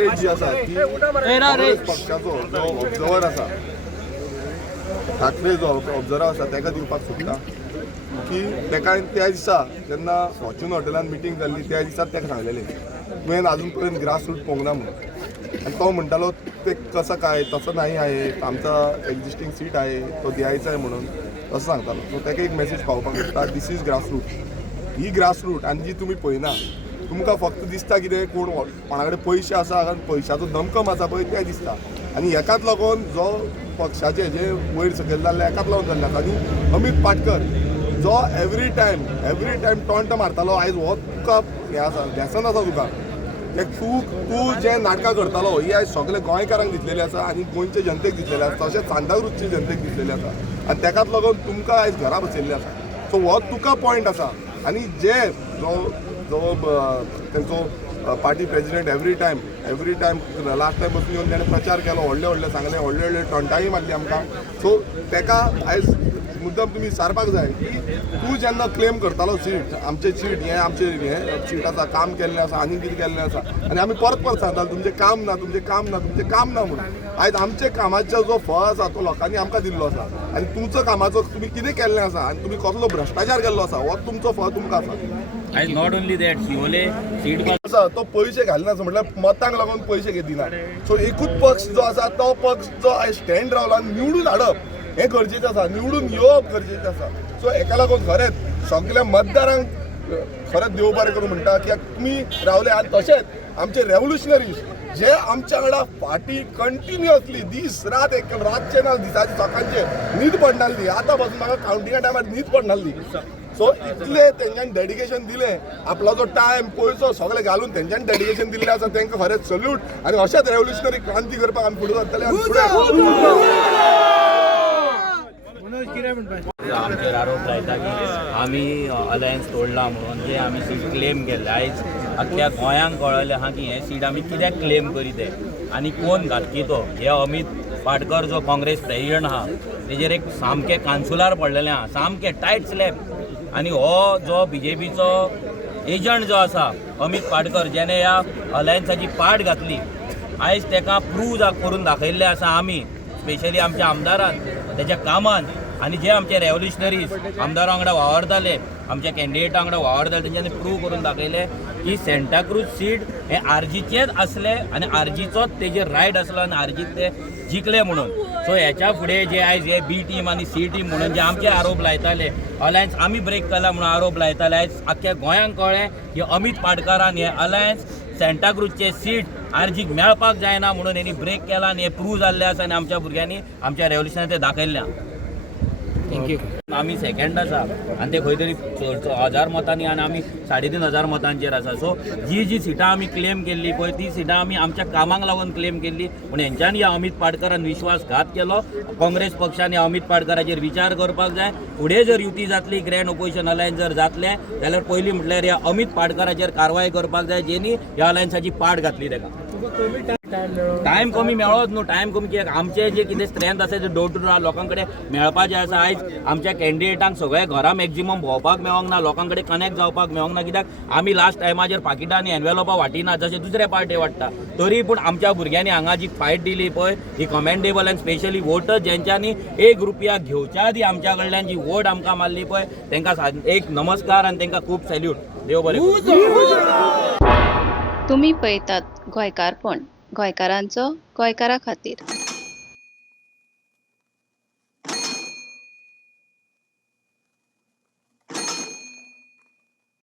मेसेज जी आसा ती काँग्रेस पक्षाचो जो ऑब्झर्वर आसा ठाकरे जो ऑब्झर्वर आसा ताका दिवपाक सोदता की ताका त्या दिसा जेन्ना फॉर्च्यून हॉटेलान मिटींग जाल्ली त्या दिसा ताका सांगलेलें तुवें अजून पर्यंत ग्रास रूट पळोवंक ना म्हणून आणि तो म्हणटालो ते कसं काय तसं नाही आहे आमचा एक्झिस्टिंग सीट आहे तो द्यायचा आहे म्हणून असं सांगतालो सो ताका एक मेसेज पावोवपाक सोदता दीस इज ग्रास रूट ही ग्रास रूट आनी जी तुमी पळयना तुमकां फक्त दिसता कितें कोण कोणा कडेन पयशे आसा कारण पयशाचो दमकम आसा पळय तें दिसता आनी हेकाच लागून जो पक्षाचे जे वयर सकयल जाल्ले हेकाच लागून जाल्ले आसा आनी अमित पाटकर जो एवरी टायम टॉन्ट मारतालो आयज हो तुका हें आसा व्यसन आसा तुका तूं जे नाटकां करतालो ही आयज सगळे गोंयकारांक दितलेली आसा आनी गोंयचे जनतेक दितलेली आसा तशेंच सांताक्रूजचे जनतेक दितलेली आसा आनी तेकाच लागून तुमकां आयज घरा बसयल्ली आसा सो हो तुका पॉयंट आसा आनी जे जो तेंचो party president every time last time बसून येवन ताणें प्रचार केलो व्हडले सांगले व्हडले टॉन्टाय मारली आमकां सो ताका आयज मुद्दम तुमी सारपाक जाय की तूं जेन्ना क्लेम करतालो सीट आमचे सीट हें आमचें सीट आसा काम केल्लें आसा आनी कितें केल्लें आसा आनी आमी परत सांगताले तुमचें काम ना म्हणून आयज आमचे कामाचो जो फळ आसा तो लोकांनी आमकां दिल्लो आसा आनी तुमचो कामाचो तुमी कितें केल्लें आसा आनी तुमी कसलो भ्रश्टाचार केल्लो आसा हो तुमचो फळ तुमकां आसा आयज नॉट ओन्ली दॅट शिवोले सीट आसा तो पयशे घालना म्हटल्यार मतांक लागून पयशे घेतिना सो एकूच पक्ष जो आसा तो पक्ष जो आयज स्टँड रावला निवडून हाडप हें गरजेचें आसा निवडून येवप गरजेचें आसा सो हेका लागून खरेंच सगळ्या मतदारांक खरेंच देव बरें करूं म्हणटा कित्याक तुमी रावले आनी तशेंच आमचे रेव्होल्युशनरीज जे आमच्या वांगडा फाटी कंटिन्युअसली दीस रात एक रातचे ना दिसाचे सकाळचे न्हीद पडनासली आतां पासून म्हाका कावंटिंगा टायमार न्हीद पडनासली सो इतले तेंच्यांनी डेडिकेशन दिलें आपलो जो टायम पयसो सगळे घालून तेंच्यांनी डेडिकेशन दिल्लें आसा तांकां खरेंच सल्यूट आनी अशेंच रेव्होल्युशनरी क्रांती करपाक आमी फुडें सरतले आनी फुडें आमचेर आरोप लायता की आमी अलायन्स तोडला म्हणून जे आमी सीट क्लेम केल्ले आयज अख्ख्या गोंयांक कळयलें आहा की हें सीट आमी कित्याक क्लेम करीत ते आनी कोण घातकी तो हे अमित पाटकर जो काँग्रेस प्रेसिडेंट आहा तेजेर एक सामकें कांसुलार पडलेलें आहा सामकें टायट स्लॅब आनी हो जो BJPचो एजंट जो आसा अमित पाटकर जेणे ह्या अलायन्साची पाट घातली आयज ताका प्रूव करून दाखयल्लें आसा आमी स्पेशली आमच्या आमदारान तेच्या कामान आनी जे आमचे रेव्होल्युशनरीज आमदारा वांगडा वावरताले आमच्या कॅन्डिडेटा वांगडा वावरताले तेंच्यांनी प्रूव करून दाखयलें की सांताक्रूज सीट हें आरजीचेंच आसलें आनी आरजीचोच तेजेर रायट आसलो आनी आरजीत ते जिखले म्हणून सो हेच्या फुडें जे आयज हे B टीम आनी C टीम म्हणून जे आमचे आरोप लायताले अलायन्स आमी ब्रेक केला म्हणून आरोप लायताले आयज आख्ख्या गोंयांक कळ्ळें की अमित पाटकरान हे अलायन्स सांताक्रूजचे सीट आरजीक मेळपाक जायना म्हणून हेणी ब्रेक केला आनी हें प्रूव जाल्लें आसा आनी आमच्या भुरग्यांनी आमच्या रेव्होल्युशनान तें दाखयल्लें थँक्यू आमी सेकंड आसा आनी ते खंय तरी 1000 मतांनी आनी आमी 3500 मतांचेर आसा सो जी सिटां आमी क्लेम केल्ली पळय ती सिटां आमी आमच्या कामाक लागून क्लेम केल्ली पूण हेंच्यांनी ह्या अमित पाटकरान विश्वासघात केलो काँग्रेस पक्षान ह्या अमित पाटकराचेर विचार करपाक जाय फुडें जर युती जातली ग्रँड ऑपोजिशन अलायन्स जर जातलें जाल्यार पयलीं म्हटल्यार ह्या अमित पाटकराचेर कारवाय करपाक जाय जेणी ह्या अलायन्साची पाट घातली ताका टायम कमी मेळोच न्हू टायम कमी कित्याक आमचे जे कितें स्ट्रेंथ आसा ते डोर टू डोर लोकां कडेन मेळपाचें आसा आयज आमच्या कॅन्डिडेटांक सगळे घरा मॅक्झिमम भोंवपाक मेळोंक ना लोकां कडेन कनेक्ट जावपाक मेळोंक ना कित्याक आमी लास्ट टायमाचेर पाकिटांनी एनवेलोपां वाटिना जशे दुसरे पार्टी वाडटा तरी पूण आमच्या भुरग्यांनी हांगा जी फायट दिली पळय ही कमेंडेबल आनी स्पेशली वोटर्स जेंच्यांनी ₹1 घेवच्या आदी आमच्या कडल्यान जी वोट आमकां मारली पळय तांकां एक नमस्कार आनी तांकां खूब सॅल्यूट देव बरें तुम्ही पळयतात गोंयकारपण गोंयकारांचो गोंयकारा खातीर